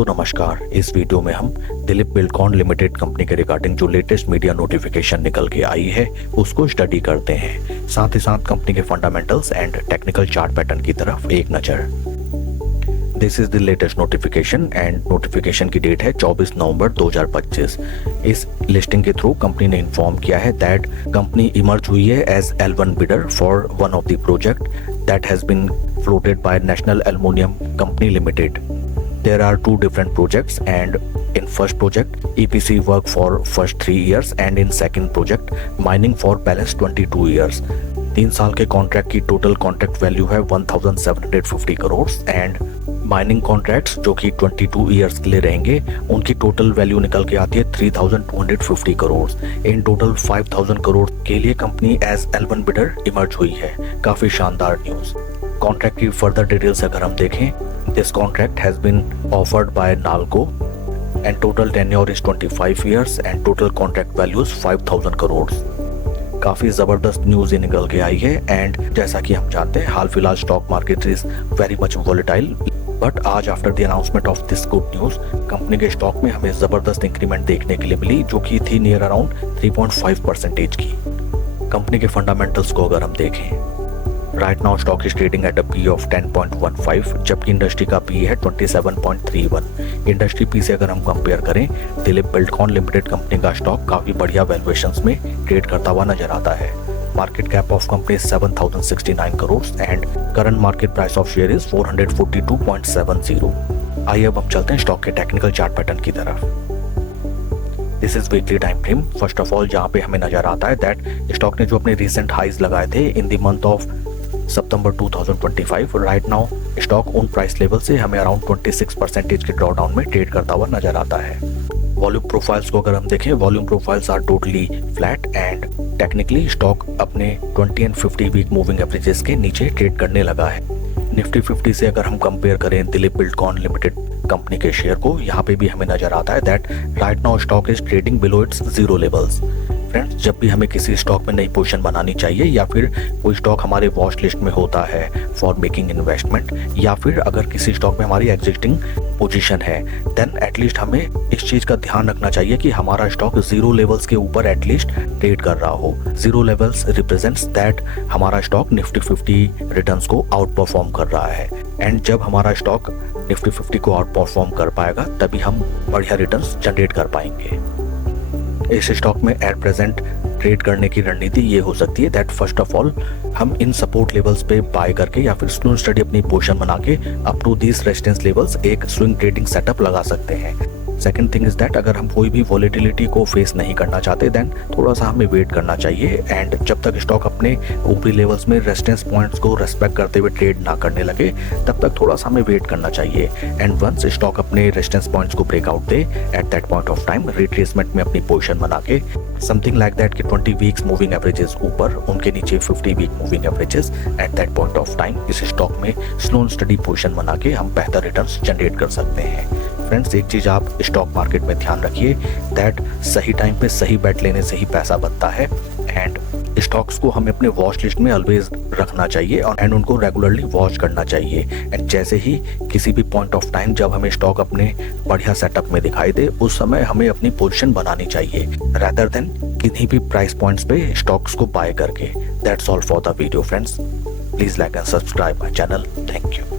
दोस्तों नमस्कार। इस वीडियो में हम दिलीप बिल्डकॉन लिमिटेड कंपनी के रिगार्डिंग जो लेटेस्ट मीडिया नोटिफिकेशन निकल के आई है उसको स्टडी करते हैं। साथ ही साथ कंपनी के fundamentals and technical chart pattern की तरफ एक नज़र। This is the latest notification and notification की डेट है 24 नवंबर 2025। इस लिस्टिंग के थ्रू कंपनी ने इन्फॉर्म किया है दैट कंपनी इमर्ज हुई है as L1 bidder for one of the project that has been floated by National Aluminium Company Limited. There are two different projects, and in first project EPC work for first 3 years and in second project mining for balance 22 years. 3 साल के contract की total contract value है 1750 crore and mining contracts जो कि 22 years के लिए रहेंगे उनकी टोटल वैल्यू निकल के आती है 3250 करोड़। इन टोटल 5000 करोड़ के लिए company as L1 bidder emerge हुई है। काफी शानदार न्यूज। कॉन्ट्रैक्ट की फर्दर डिटेल्स अगर हम देखें, this contract has been offered by NALCO and total tenure is 25 years and total contract values 5000 crore. काफी जबरदस्त न्यूज निकल के आई है एंड जैसा कि हम जानते हैं हाल फिलहाल stock market is very much volatile, but आज after the announcement of this good news company के स्टॉक में हमें जबरदस्त इंक्रीमेंट देखने के लिए मिली जो कि थी नियर अराउंड 3.5% की। कंपनी के फंडामेंटल्स को अगर हम देखें, right now stock is trading at a P of 10.15 जबकि इंडस्ट्री का पी है 27.31। इंडस्ट्री पी से अगर हम कंपेयर करें, दिलीप बिल्डकॉन लिमिटेड कंपनी का स्टॉक काफी बढ़िया वैल्यूएशंस में ट्रेड करता हुआ नजर आता है। Market cap of company 7069 crore and current market price of share is 442.70। आइए अब हम चलते हैं स्टॉक के टेक्निकल चार्ट पैटर्न की तरफ। This is weekly time frame. First of all जहां पे हमें नजर आता है दैट स्टॉक ने जो अपने रिसेंट हाइज लगाए थे in the month of September 2025, right now stock उन प्राइस लेवल से हमें अराउंड 26% के ड्रॉडाउन में ट्रेड करता हुआ नजर आता है। वॉल्यूम प्रोफाइल्स को अगर हम देखें, volume profiles are totally flat and technically stock अपने 20 एंड 50 वीक मूविंग एवरेजेस के नीचे ट्रेड करने लगा है। निफ्टी 50 से अगर हम कंपेयर करें दिलीप बिल्डकॉन लिमिटेड कंपनी के शेयर को, यहाँ पे भी हमें नजर आता है that right now stock is trading below it's zero levels. Friends, जब भी हमें किसी स्टॉक में नई पोजीशन बनानी चाहिए या फिर कोई स्टॉक हमारे वॉच लिस्ट में होता है फॉर मेकिंग इन्वेस्टमेंट, या फिर अगर किसी स्टॉक में हमारी एग्जिस्टिंग पोजीशन है, देन एटलीस्ट हमें इस चीज का ध्यान रखना चाहिए कि हमारा स्टॉक जीरो लेवल्स के ऊपर एटलीस्ट ट्रेड कर रहा हो। जीरो लेवल्स रिप्रेजेंट्स दैट हमारा स्टॉक निफ्टी 50 रिटर्न्स को आउट परफॉर्म कर रहा है एंड जब हमारा स्टॉक निफ्टी 50 को आउट परफॉर्म कर पाएगा तभी हम बढ़िया रिटर्न्स जनरेट कर पाएंगे। इस स्टॉक में एट प्रेजेंट ट्रेड करने की रणनीति ये हो सकती है दैट फर्स्ट ऑफ ऑल हम इन सपोर्ट लेवल्स पे बाय करके या फिर स्लो स्टडी अपनी पोजीशन बना के up to these resistance levels एक स्विंग ट्रेडिंग सेटअप लगा सकते हैं। सेकंड थिंग इज दैट अगर हम कोई भी वॉलेटिलिटी को फेस नहीं करना चाहते देन थोड़ा सा हमें वेट करना चाहिए एंड जब तक स्टॉक अपने ऊपरी लेवल्स में रेजिस्टेंस पॉइंट्स को रेस्पेक्ट करते हुए ट्रेड ना करने लगे तब तक थोड़ा सा हमें वेट करना चाहिए एंड वंस स्टॉक अपने रेजिस्टेंस पॉइंट्स को breakout they eight that point of time retracement में अपनी पोजीशन बना के समथिंग लाइक दैट कि 20 वीक्स मूविंग एवरेजेस ऊपर, उनके नीचे 50 week moving averages, at that point of time इस स्टॉक में स्लो स्टडी पोजीशन बना के हम बेहतर रिटर्न्स जनरेट कर सकते हैं। फ्रेंड्स, एक चीज आप स्टॉक मार्केट में ध्यान रखिए दैट सही टाइम पे सही बेट लेने से ही पैसा बनता है एंड स्टॉक्स को हमें अपने वॉच लिस्ट में ऑलवेज रखना चाहिए एंड उनको रेगुलरली वॉच करना चाहिए एंड जैसे ही किसी भी पॉइंट ऑफ टाइम जब हमें स्टॉक अपने बढ़िया सेटअप में दिखाई दे उस समय हमें अपनी पोजीशन बनानी चाहिए रादर देन किन्हीं भी प्राइस पॉइंट्स पे स्टॉक्स को बाय करके। That's all for the video friends. Please like and subscribe my channel. Thank you.